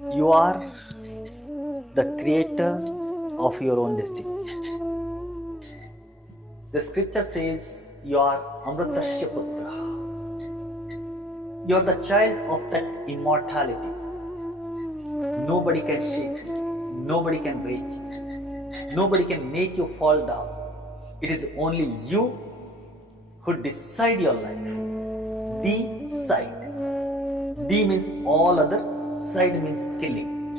You are the creator of your own destiny. The scripture says you are Amritasya Putra. You are the child of that immortality. Nobody can shake you. Nobody can break you. Nobody can make you fall down. It is only you who decide your life. Decide. D means all other, side means killing.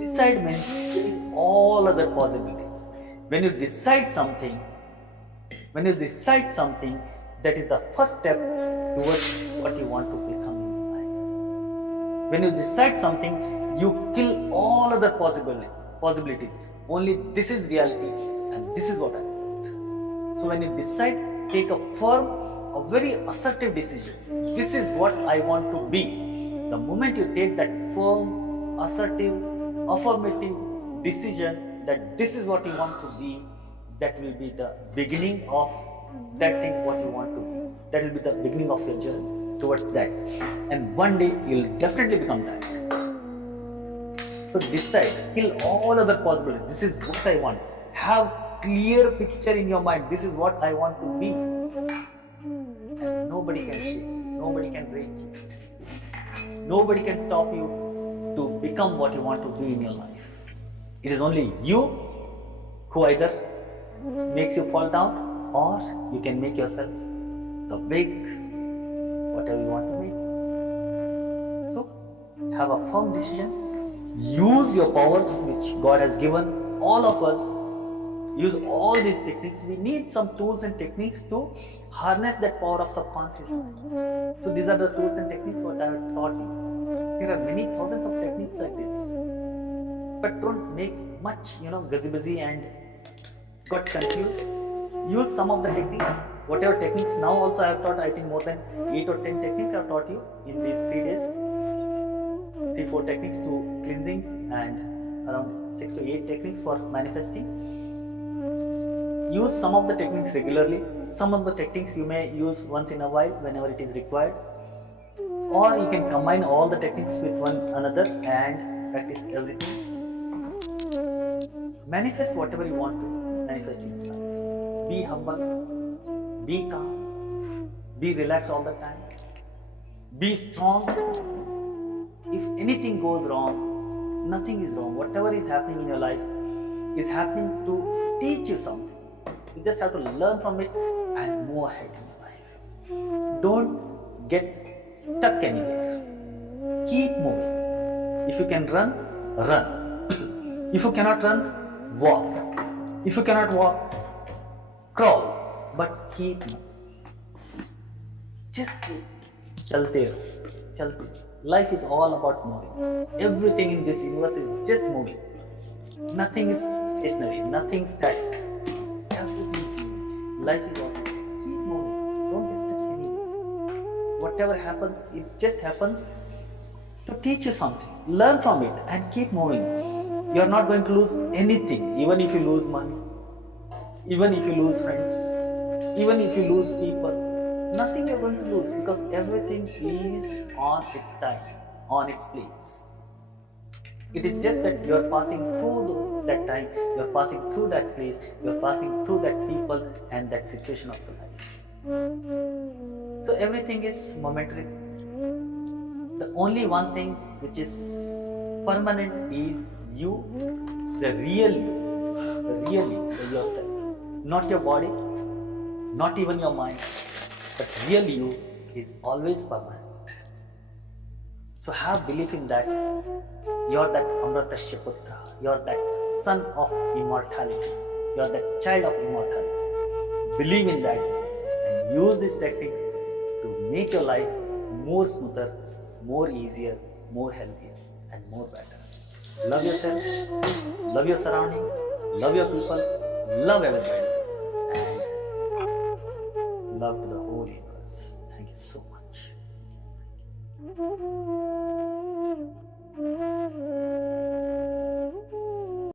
Decide means killing all other possibilities. When you decide something, that is the first step towards what you want to become in life. When you decide something, you kill all other possibilities. Only this is reality and this is what I want. So when you decide, take a firm, a very assertive decision. This is what I want to be. The moment you take that firm, assertive, affirmative decision that this is what you want to be, that will be the beginning of that thing what you want to be. That will be the beginning of your journey towards that. And one day you'll definitely become that. So decide, kill all other possibilities. This is what I want. Have clear picture in your mind. This is what I want to be. And nobody can shake, nobody can break you. Nobody can stop you to become what you want to be in your life. It is only you who either makes you fall down, or you can make yourself the big whatever you want to make. So have a firm decision. Use your powers which God has given all of us. Use all these techniques. We need some tools and techniques to harness that power of subconscious mind. So these are the tools and techniques what I have taught you. There are many thousands of techniques like this, but don't make much guzzy and got confused. Use some of the techniques, whatever techniques. Now also I have taught, I think more than 8 or 10 techniques I have taught you in these 3 days. 3-4 techniques to cleansing and around 6 to 8 techniques for manifesting. Use some of the techniques regularly. Some of the techniques you may use once in a while whenever it is required, or you can combine all the techniques with one another and practice everything. Manifest whatever you want to manifest in your life. Be humble, be calm, be relaxed all the time, be strong. If anything goes wrong, nothing is wrong. Whatever is happening in your life is happening to teach you something. You just have to learn from it and move ahead in your life. Don't get stuck anywhere. Keep moving. If you can run, run. If you cannot run, walk. If you cannot walk, crawl. But keep moving. Just keep. Chalte raho. Chalte. Life is all about moving. Everything in this universe is just moving. Nothing is stationary. Nothing static. Everything is moving. Life is all about keep moving. Don't get stuck anywhere. Whatever happens, it just happens to teach you something. Learn from it and keep moving. You are not going to lose anything, even if you lose money, even if you lose friends, even if you lose people. Nothing you're going to lose, because everything is on its time, on its place. It is just that you're passing through that time, you're passing through that place, you're passing through that people and that situation of the life. So everything is momentary. The only one thing which is permanent is you, the real yourself. Not your body, not even your mind, but real you is always permanent. So have belief in that. You're that Amritasya Putra. You're that son of immortality. You're that child of immortality. Believe in that and use these techniques to make your life more smoother, more easier, more healthier and more better. Love yourself, love your surrounding, love your people, love everybody, and love to the whole universe. Thank you so much.